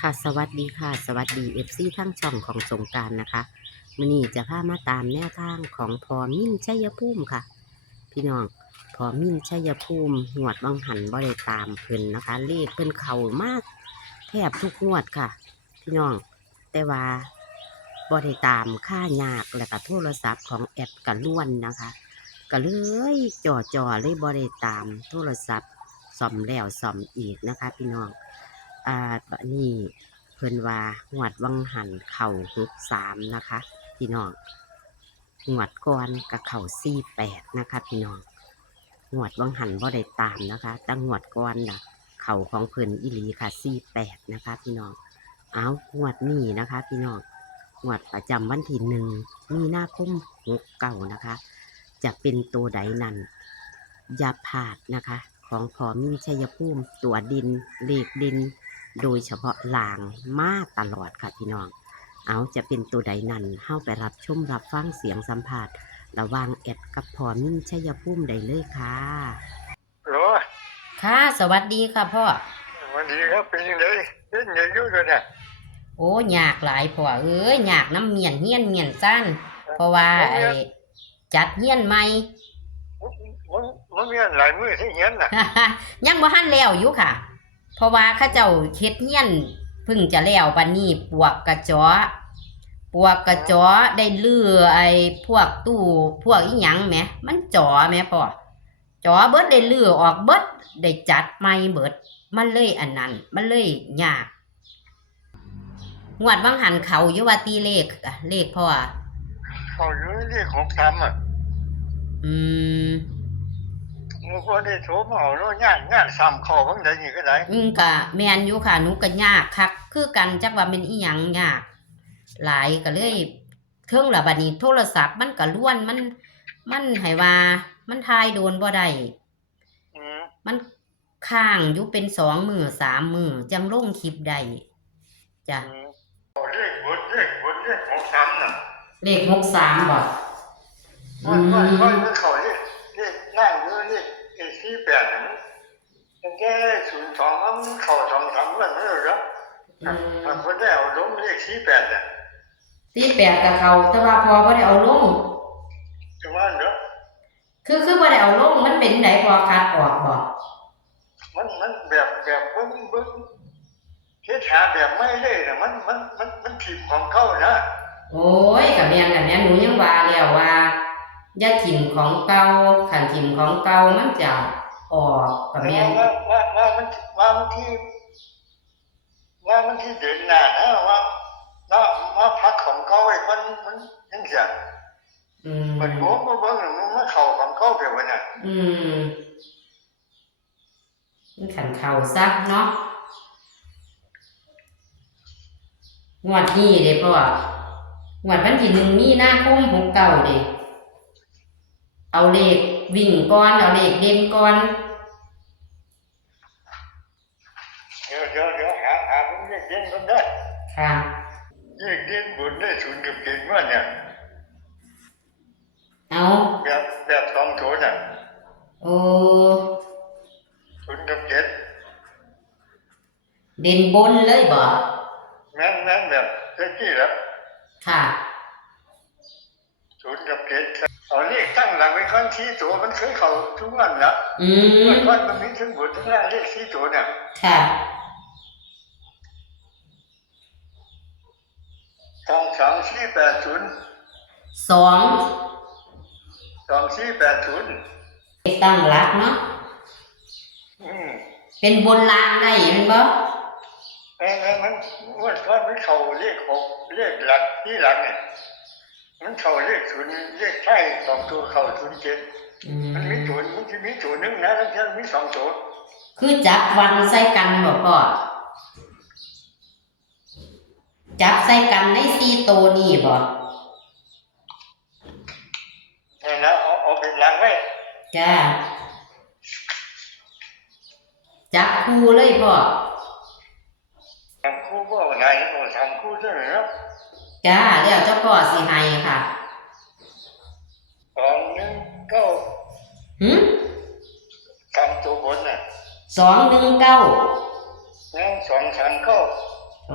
ค่ะสวัสดีค่ะสวัสดีทั้งช่องของสงกรานต์นะคะมื้อนี้จะพามาตามแนวทางของพอมิ่นชัยภูมิค่ะพี่น้องพอมิ่นชัยภูมิงวดวังหันบ่ได้ตามเพิ่นนะคะเลขเพิ่นเข้ามากแทบทุกงวดค่ะพี่น้องแต่ว่าบ่ได้ตามค่ายากแล้วก็โทรศัพท์ของแอปกะล้วนนะคะก็เลยจ่อเลยบ่ได้ตามโทรศัพท์ซ่อมแล้วซ่อมอีกนะคะพี่น้องบัดนี้ เพิ่นว่างวดวังหันเข่า63นะคะพี่น้องงวดก่อนกับเข่า48นะคะพี่น้องงวดวังหันบ่ได้ตามนะคะแต่งวดก่อนนะเข่าของเพิ่นอีหลีค่ะ48นะคะพี่น้องเอางวดนี้นะคะพี่น้องงวดประจำวันที่1 มีนาคม69นะคะจะเป็นตัวใดนั้นอย่าพลาดนะคะของพอมิ่งชัยภูมิตัวดินเลขดิน โดยเฉพาะลางมาตลอดค่ะพี่น้อง เอาจะเป็นตัวใดนั้นเข้าไปรับชมรับฟังเสียงสัมภาษณ์ระหว่างแอดกับพอมิ่งชัยภูมิได้เลยค่ะหรอค่ะสวัสดีค่ะพ่อวันดีครับเป็นยังไงเป็นยังไงอยู่ด้วยเนี่ยโอ้ยากหลายพ่อเอ้ยยากน้ำเมียนเฮียนเมียนสั้นเพราะว่าจัดเฮียนใหม่มันมีหลายมือที่เห็นน่ะ ยังบ่ทันแล้วอยู่ค่ะ เพราะว่าเข้าเจ้าเฮ็ดเฮียนเพิ่งจะแล้วบัดนี้ปวกกระจอได้ลื้อไอ้พวกตู้พวกอีหยังแหมมันจ๋อแหมพ่อจ๋อเบิดได้ลื้อออกเบิดได้จัดใหม่เบิดมันเลยอันนั้นมันเลยยากงวดบางหันเขาอยู่ว่าตีเลขพ่อเขาอยู่เรียกของทำอ่ะอืมมันก็ได้โทรมาเอาแล้วงานซ้ำเข้าบางใดนี่ก็ได้ก็แม่นอยู่ค่ะหนูก็ยากคักคือกันจักว่าเป็นอีหยังยากหลายก็เลยเทิงละบัดนี้โทรศัพท์มันก็ล้วนมันให้ว่ามันทายโดนบ่ได้มันค้างอยู่เป็น2 มื้อ3 มื้อจังลงคลิปได้จ้ะเลขของทำน่ะเลข63บ่มันเขาเลขนั่งอยู่เลข48น่ะมันแค่02มันเข้า2-3วันแล้วเหรอมันบ่ได้เอาลงเลข48น่ะ48ก็เข้าแต่ว่าพอบ่ได้เอาลงจังว่าเนาะคือบ่ได้เอาลงมันเป็นไดพอคัดออกบ่มันแบบเบิ่งเฮ็ดหาแบบไม่ได้น่ะมันผิดของเขานะโอ้ยก็แม่นหนูยังว่าแล้วว่าอย่าถิ่มของเก่าคันถิ่มของเก่ามันจะออกก็แม่นว่ามันที่เดินหน้านะว่าพักของเก่าไอ้มันจังซี่มันบ่เบิ่งมันมาเข้าของเก่าแบบว่าน่ะมันขันเข่าซะเนาะงวดนี้เด้พ่องวดวันที่1 มีนาคม69เด้เอาเลขวิ่งก่อนเอาเลขเด่นก่อนเดี๋ยวหาผมเลขเด่นก่อนเด้อค่ะเลขเด่นบนได้0กับเกณฑ์ว่าเนี่ยเอาแบบ2โถน่ะโอ้0กับเกณฑ์เด่นบนเลยบ่แม่นแบบเมื่อกี้แล้วค่ะ0กับเกณฑ์เอาเลขตั้งหลังไว้ก่อน4ตัวมันเคยเข้าทุกวันละมันมีทั้งบนทั้งล่างเลข4ตัวเนี่ยค่ะ2480 ตั้งหลักเนาะเป็นบนล่างได้แม่นบ่มันเข้าเลข6เลขหลักที่หลังเนี่ยมันเข้าเลข0เลขท้าย2ตัวเข้า07มันมีตัวมันสิมีตัวนึงนะแล้วมันมี2ตัวคือจับวันใส่กันบ่พ่อจับใส่กันใน4ตัวนี้บ่นะเอาเป็นหลังไว้จ้าจับคู่เลยพ่อทำคู่บ่ไงทำคู่ซะแล้วจ้าแล้วเจ้าพ่อสิให้ค่ะ219ทำตัวบนน่ะ219แล้ว239 269 131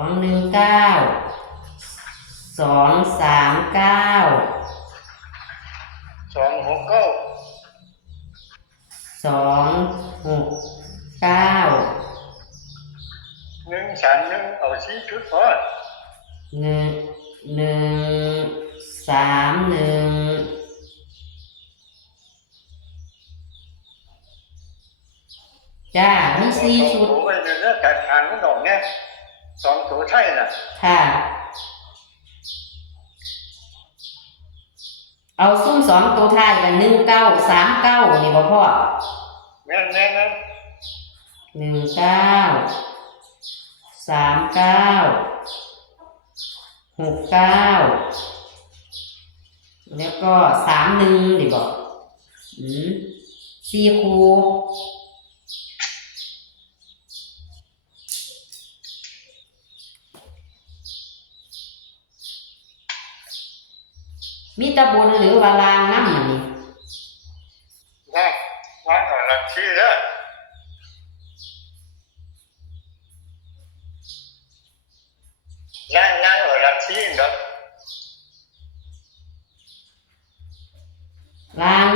เอาชี้ชุดพอจ้ามีสี่ชุด โอ้ยเดี๋ยวนี้การทางมันดอกเนี่ย2ตัวใช่น่ะ ค่ะ เอาซุ่ม2ตัวท้ายกัน1939นี่บ่พ่อ แม่น193969แล้วก็31นี่บ่4คู่มีตะบนหรือว่าลางน้ำมันนี่ นะวางเอาหลักชี้แล้วนั่งเอาหลักชี้เนาะ ลาง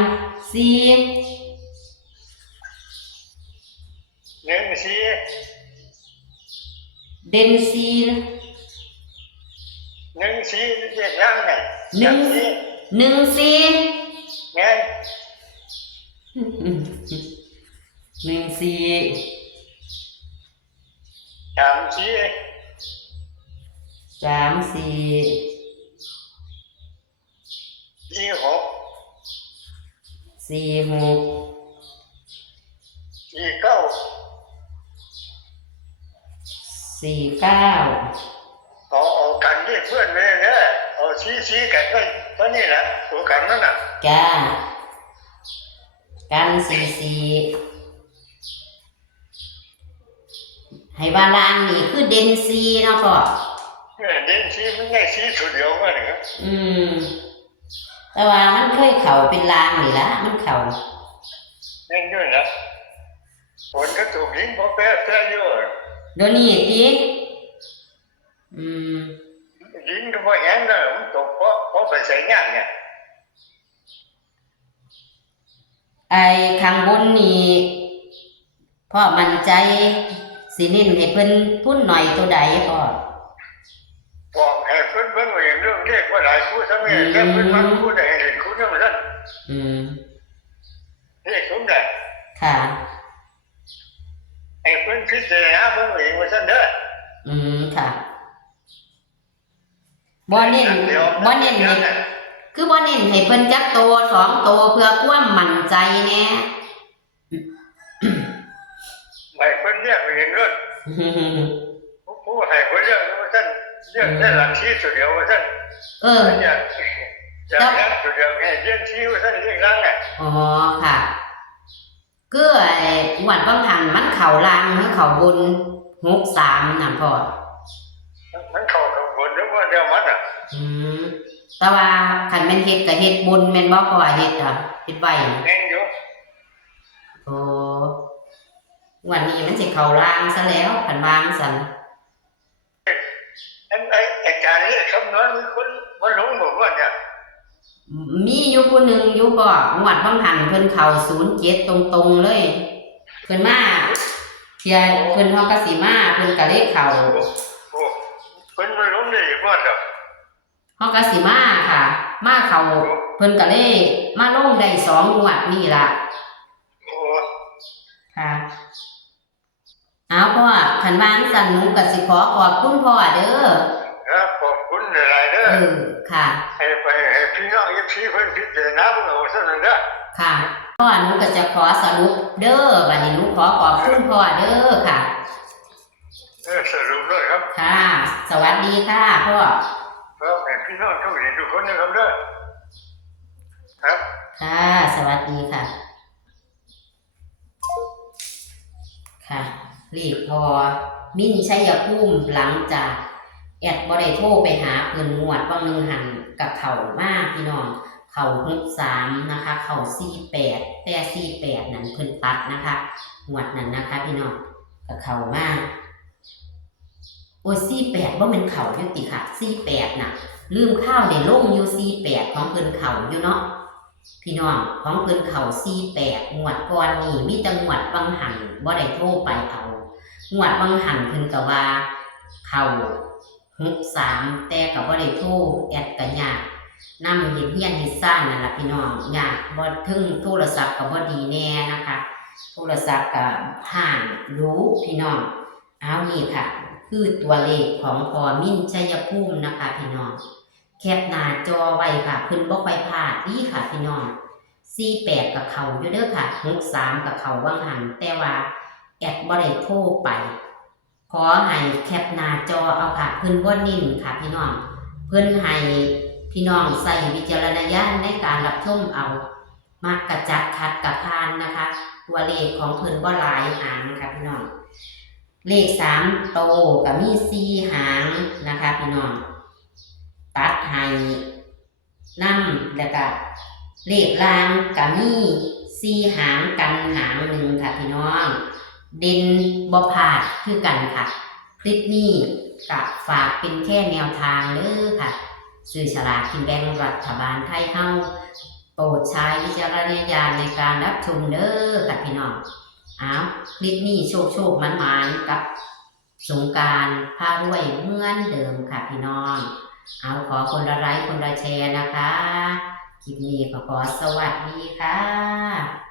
4 1 ชี้ เด่น4 1ชี้เรียกนั่งไง 1 4 แม่น 1 4 3ชี้ 3 4 4 6 4 6 4 9 4 9เอากันที่เพื่อนเลยเนี่ยเอาชี้กันก็ตอนนี้แหละตัวกันนั่นน่ะ จ้ากัน4 4ให้ว่าลางนี่คือเด่น4เนาะพ่อ เด่นชี้ไม่ง่ายชี้สุดเดียวกันเหรอ แต่ว่ามันเคยเข่าเป็นลางนี่ละมันเข่า แม่นด้วยนะฝนก็ถูกยิงเพราะแพ้เยอะ เดี๋ยวนี้ติยิงก็พอแห้งนะมันตกเพราะไปใส่งานเนี่ย ไอ้ข้างบนนี่พ่อมั่นใจสิเน้นให้เพิ่นทุนหน่อยตัวใดพ่อ บอกให้เพิ่นว่าอย่างเรื่องเรียกว่าหลายคู่ทั้งนี้แต่เพิ่นมันคู่ได้เห็นคู่นั่นนั่นเรียกคุ้มได้ ค่ะ ไอ้เพิ่นพิจารณาเพิ่นเองว่าซั่นเด้อ ค่ะบ่เน้นให้คือบ่เน้นให้เพิ่นจักโต2โตเพื่อความมั่นใจแน่ ไม่เพิ่นเรียกเองเด้อผู้ให้เพิ่นเรียกว่าซั่นเรียกได้หลักชี้สุดเดียวว่าซั่นอย่างนั้นสุดเดียวไงเรียนชี้ว่าซั่นเรียกนั่งไง อ๋อค่ะคือไอ้งวดบางหันมันเข้าล่างหรือเข้าบน63น่ะพ่อ มันเข้าข้างบนหรือว่าเดียวมันอ่ะ แต่ว่าคันแม่นเฮ็ดก็เฮ็ดบนแม่นบ่พ่อเฮ็ดไว้ แม่นอยู่ โอ้วันนี้มันสิเข้าล่างซะแล้วคันวางซั่น ไอ้การเรียกคำนวณคนมันหลงบอกว่าเนี่ย มีอยู่ผู้หนึ่งอยู่บ่งวดบางหันเพิ่นเข้า07ตรงๆเลยเพิ่นมาเที่ยเพิ่นฮอกก็สิมาเพิ่นก็เลยเข้า โอ้เพิ่นมันหลงได้บ่ดอก ฮอกก็สิมาค่ะ มาเข้าเพิ่นก็เลยมาลงได้2งวดนี่ล่ะ โอ้ ค่ะเอาพ่อคันวางสั่นหนูก็สิขอขอบคุณพ่อเด้อ ครับขอบคุณหลายๆเด้อ ค่ะ ให้พี่น้องเพิ่นพิจารณาเบิ่งเอาซั่นนั่นเด้อ ค่ะพ่อหนูก็จะขอสรุปเด้อบัดนี้หนูขอขอบคุณพ่อเด้อค่ะ สรุปเลยครับ ค่ะ สวัสดีค่ะพ่อ ครับให้พี่น้องทุกท่านทุกคนนะครับเด้อครับ ค่ะ สวัสดีค่ะ ค่ะรีบพอมิ้นชัยภูมิหลังจากแอดบ่ได้โทรไปหาเพิ่นงวดบางนึงหันกับเขามาพี่น้องเขา63นะคะเขา48แต่48นั้นเพิ่นตัดนะคะงวดนั้นนะคะพี่น้องกับเขามา โอ้ย48บ่แม่นเข้าอยู่ติค่ะ48น่ะลืมข้าวได้ลงอยู่48ของเพิ่นเข้าอยู่เนาะพี่น้องของเพิ่นเข้า48งวดก่อนนี่มีแต่งวดบางหันบ่ได้โทรไปเอางวดบางหันเพิ่นก็ว่าเข้า63แต่ก็บ่ได้โทรแอดก็ยากนำเฮ็ดเฮียนเฮ็ดซ่านนั่นล่ะพี่น้องยากบ่ถึงโทรศัพท์ก็บ่ดีแน่นะคะโทรศัพท์ก็ห่างรู้พี่น้องเอานี่ค่ะคือตัวเลขของพอมิ่นชัยภูมินะคะพี่น้องแคปหน้าจอไว้ค่ะเพิ่นบ่ค่อยพลาดดีค่ะพี่น้อง48กับเขาอยู่เด้อค่ะ63กับเขาว่างหันแต่ว่าแอดบ่ได้โทรไปขอให้แคปหน้าจอเอาค่ะเพิ่นบ่นิ่มค่ะพี่น้องเพิ่นให้พี่น้องใส่วิจารณญาณในการรับชมเอามักกะจัดขัดกะพานนะคะตัวเลขของเพิ่นบ่หลายหางค่ะพี่น้องเลข3โตวก็มี4หางนะคะพี่น้องตัดให้นำแล้วก็เลขล่างก็มี4หางกันหางหนึ่งค่ะพี่น้องเด่นบ่พลาดคือกันค่ะคลิปนี้ก็ฝากเป็นแค่แนวทางเด้อค่ะซื้อฉลากกินแบ่งรัฐบาลไทยเฮาโปรดใช้วิจารณญาณในการรับชมเด้อค่ะพี่น้องคลิปนี้โชคมันกับสงกรานต์พารวยเหมือนเดิมค่ะพี่น้องขอคนละไลค์คนละแชร์นะคะคลิปนี้ก็ขอสวัสดีค่ะ